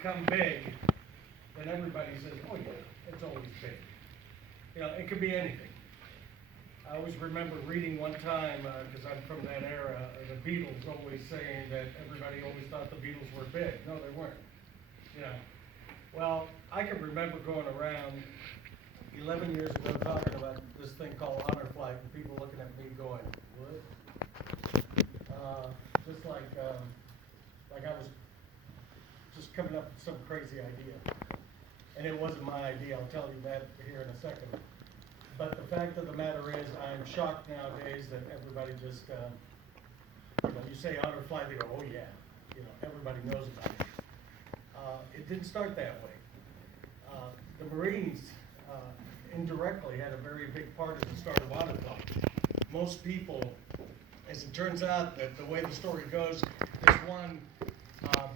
become big, then everybody says, oh yeah, it's always big. You know, it could be anything. I always remember reading one time, because I'm from that era, the Beatles always saying that everybody always thought the Beatles were big. No, they weren't. You know, well, I can remember going around 11 years ago talking about this thing called honor flight, and people looking at me going, what? Just like I was just coming up with some crazy idea. And it wasn't my idea, I'll tell you that here in a second. But the fact of the matter is, I'm shocked nowadays that everybody just, you know, you say honor flight, they go, oh yeah, you know, everybody knows about it. It didn't start that way. The Marines indirectly had a very big part in the start of honor flight. Most people, as it turns out, that the way the story goes, this one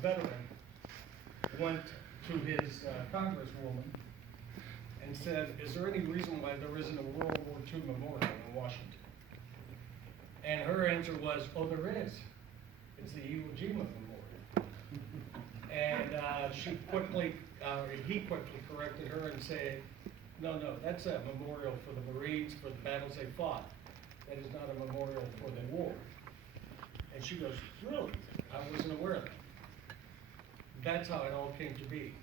veteran went to his congresswoman and said, is there any reason why there isn't a World War II memorial in Washington? And her answer was, oh, there is. It's the Iwo Jima Memorial. And he quickly corrected her and said, no, that's a memorial for the Marines, for the battles they fought. That is not a memorial for the war. And she goes, really? I wasn't aware of that. That's how it all came to be.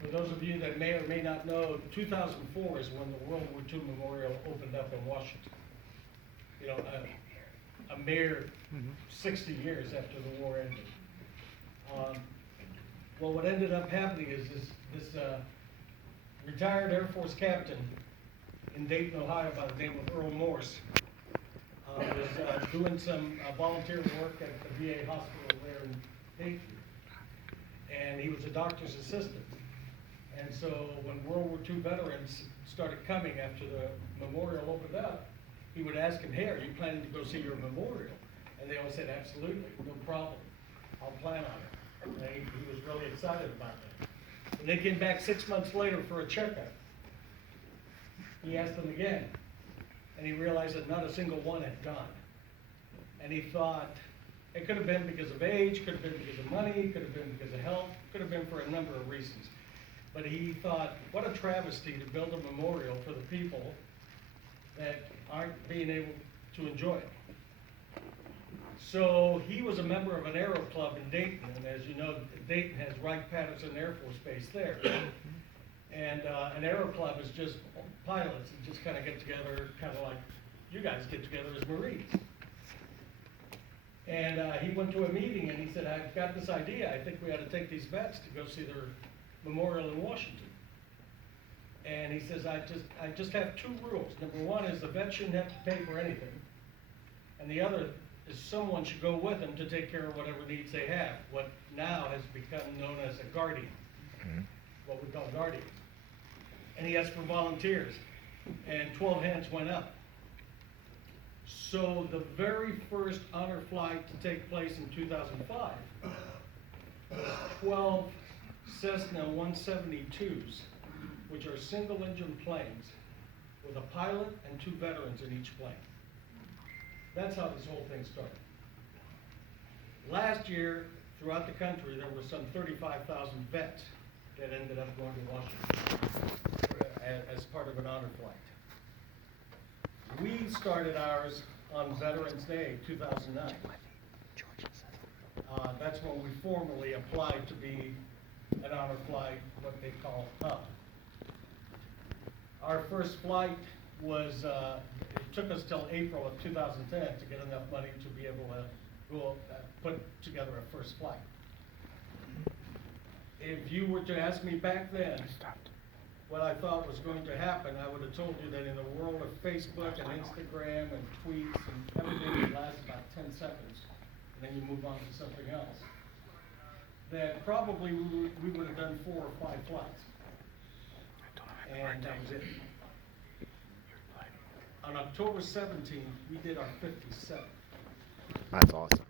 For those of you that may or may not know, 2004 is when the World War II Memorial opened up in Washington. You know, a mere 60 years after the war ended. Well, what ended up happening is this retired Air Force captain in Dayton, Ohio, by the name of Earl Morse, was doing some volunteer work at the VA hospital there in Dayton. And he was a doctor's assistant. And so when World War II veterans started coming after the memorial opened up, he would ask them, hey, are you planning to go see your memorial? And they all said, absolutely, no problem. I'll plan on it. And he was really excited about that. When they came back 6 months later for a checkup, he asked them again. And he realized that not a single one had gone. And he thought, it could have been because of age, could have been because of money, could have been because of health, could have been for a number of reasons. But he thought, what a travesty to build a memorial for the people that aren't being able to enjoy it. So he was a member of an aero club in Dayton, and as you know, Dayton has Wright-Patterson Air Force Base there. And an aero club is just pilots that just kind of get together, kind of like you guys get together as Marines. And he went to a meeting and he said, I've got this idea. I think we ought to take these vets to go see their memorial in Washington. And he says, I just have two rules. Number one is the vet shouldn't have to pay for anything. And the other is someone should go with them to take care of whatever needs they have. What now has become known as a guardian, what we call guardian. And he asked for volunteers, and 12 hands went up. So the very first honor flight to take place in 2005 was 12 Cessna 172s, which are single-engine planes with a pilot and two veterans in each plane. That's how this whole thing started. Last year, throughout the country, there were some 35,000 vets that ended up going to Washington as part of an honor flight. We started ours on Veterans Day, 2009. That's when we formally applied to be an honor flight, what they call hub. Our first flight was, it took us till April of 2010 to get enough money to be able to go put together a first flight. If you were to ask me back then what I thought was going to happen, I would have told you that in the world of Facebook and Instagram and tweets and everything that lasts about 10 seconds, and then you move on to something else, that probably we would have done 4 or 5 flights. And that was it. On October 17th, we did our 57th. That's awesome.